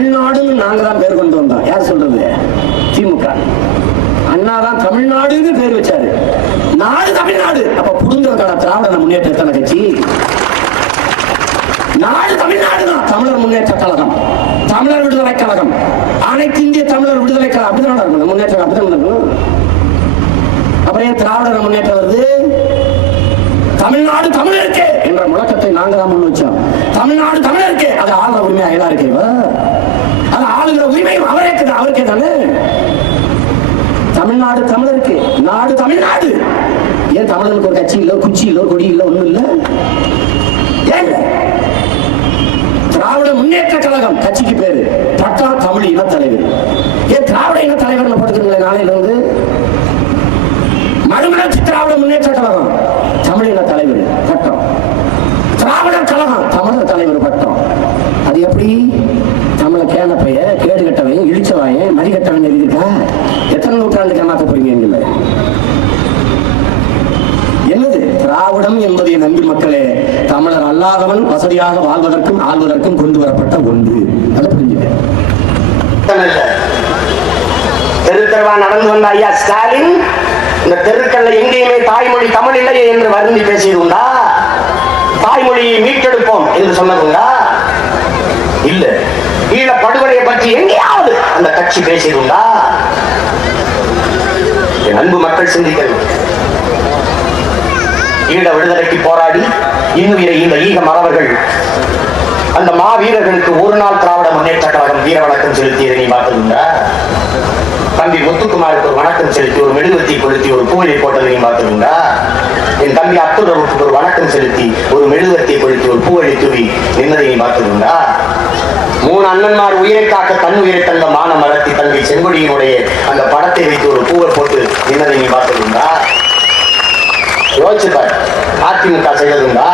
தமிழ்நாடுன்னு நாங்க தான் பேர் கொண்டு வந்தோம். யார் சொல்றது? திமுக. அண்ணா தான் தமிழ்நாடுன்னு பேர் வச்சாரு. நாடு தமிழ்நாடு. அப்ப புடுங்கக்கான திராவிட முன்னேற்ற கட்சி நாடு தமிழ்நாடு தான். தமிழர் முன்னேற்ற கழகம், தமிழர் விடுதலை கழகம், அனைத்து இந்திய தமிழர் விடுதலை கழகம் அப்படிதான் முன்னேற்றம். அப்படிதான். அப்புறம் திராவிட முன்னேற்றம் வருது. தமிழ்நாடு தமிழருக்கு என்ற முழக்கத்தை நாங்க தான் முன் வச்சோம். தமிழ்நாடு தமிழருக்கு அது ஆளுற உரிமை எல்லாருக்கு, அது ஆளுகிற உரிமை அவருக்கே தானே. தமிழ்நாடு தமிழருக்கு, நாடு தமிழ்நாடு. ஏன் தமிழருக்கு ஒரு கட்சி இல்ல, குச்சி இல்ல, கொடி இல்ல, ஒண்ணும் இல்ல? ஏங்க திராவிட முன்னேற்ற கழகம் கட்சிக்கு பேரு, பட்டா தமிழ் இன தலைவர். ஏன் திராவிட இன தலைவர் படுத்துருங்களேன் நாளையில இருந்து. மறுமலர்ச்சி திராவிட முன்னேற்ற கழகம் தமிழ் இன தலைவர் பட்டம், திராவிடர் கழகம் தமிழர் தலைவர் பட்டம். அது எப்படி? தமிழ கேன பைய, கேடு கட்டவன், இழிச்சவாயன், மதிக்கட்டவன் எழுதியிருக்கா? எத்தனை நூற்றாண்டுக்கு மாற்ற போறீங்க? என்னது திராவிடம் என்பதை நம்பி மக்களே, தமிழர் அல்லாதவன் வசதியாக வாழ்வதற்கும் ஆள்வதற்கும் கொண்டு வரப்பட்ட ஒன்று. அதை புரிஞ்சுக்க. தெருத்தரவா நடந்து வந்த ஐயா ஸ்டாலின் இந்த தெருக்கல்ல எங்கேயுமே தாய்மொழி தமிழ் இல்லையே என்று வருந்தி பேசியதுண்டா? தாய்மொழியை மீட்டெடுப்போம் என்று சொன்னதுண்டா? இல்ல. ஈழ படுகொலையை பற்றி எங்கேயாவது அந்த கட்சி பேசியதுண்டா? என் அன்பு மக்கள் சிந்திக்கிறது. ஈழ விடுதலைக்கு போராடி இன்னுயிரை இந்த ஈக மறவர்கள் அந்த மாவீரர்களுக்கு ஒரு நாள் திராவிட முன்னேற்ற கழகம் வீர வணக்கம் செலுத்தியதை நீ பார்த்ததுண்டா? தம்பி முத்துக்குமாருக்கு ஒரு வணக்கம் செலுத்தி ஒரு மெழுகுவர்த்தி கொளுத்தி ஒரு பூவை போட்டதை நீ பார்த்ததுண்டா? என் தம்பி அப்துல்லாவுக்கு ஒரு வணக்கம் செலுத்தி ஒரு மெழுகுவர்த்தியை கொளுத்தி ஒரு பூவை தூவி நின்னதை நீ பார்த்ததுண்டா? 3 அண்ணன்மார் உயிரை காக்க தன் உயிரை தந்த மான மரத்தி தங்கை செங்கொடியினுடைய அந்த படத்தை வைத்து ஒரு பூவை போட்டு நின்னதை நீ பார்த்ததுண்டா? யோசிச்சுப்பார். அதிமுக செய்ததுண்டா?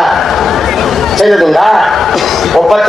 ஒப்பற்ற